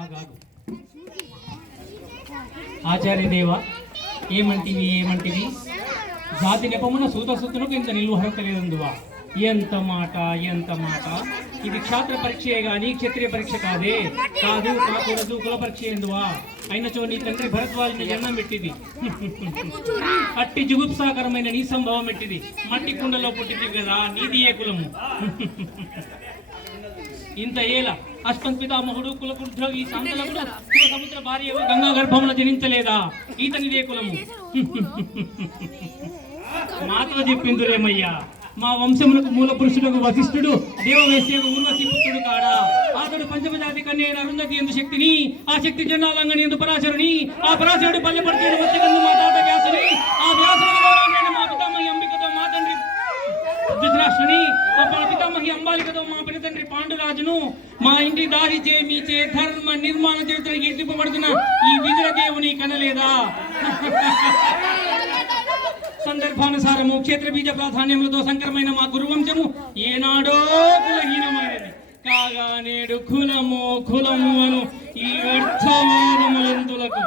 ఆగాగు. ఆచార్యదేవ, ఏమంటివి జాతి నెపమున సూతసుతునకు ఇంత నిలువ హరకలేదందువా? ఎంత మాట! ఇది క్షాత్ర పరీక్షయే గాని క్షత్రియ పరీక్ష కాదు కాకూడదు. కుల పరీక్ష ఎందువా? అయినచో నీ తండ్రి భరద్వాజుని జన్మం పెట్టింది. అట్టి జుగుప్సాకరమైన నీ సంభవం పెట్టింది. మట్టి కుండలో పుట్టింది కదా, నీది ఏ కులము? ఇంత ఏల అశ్వంత్ పితామహుడు కులకుర్ధ ఈ శాంతలకుడు సముద్ర భార్య గంగా గర్భమున జనించలేదా? ఈతనిదే కులము. మాతో చెప్పిందురేమయ్యా, మా వంశమునకు మూల పురుషులకు వశిష్ఠుడు దేవవేశ్యకు ఊర్వశి పుత్రుడు కాడా? అతడు పంచమజాతి కన్య అరుంధతి ఎందు శక్తిని, ఆ శక్తి జన్నాలంగని ఎందు పరాశరుని, ఆ పరాశరుడు పల్లెపడుతుడు వచ్చగందు మా తాత వ్యాసుని, ఆ వ్యాసుని మా పితామహి అంబికతో మా తండ్రి ధృతరాష్ట్రుని, మా పితామహి అంబాలికతో మా పిన తండ్రి పాండురాజును, మా ఇంటి దారి మీచే ధర్మ నిర్మాణ చరిత్రకి ఎత్తిపబడుతున్న ఈ విదుర దేవుని కనలేదా? సందర్భానుసారము క్షేత్ర బీజ ప్రాధాన్యములతో సంకరమైన మా గురువంశము ఏనాడో కులహీనమైనది కాగా నేడు కులము అను ఈ వ్యర్థవాదములందులకు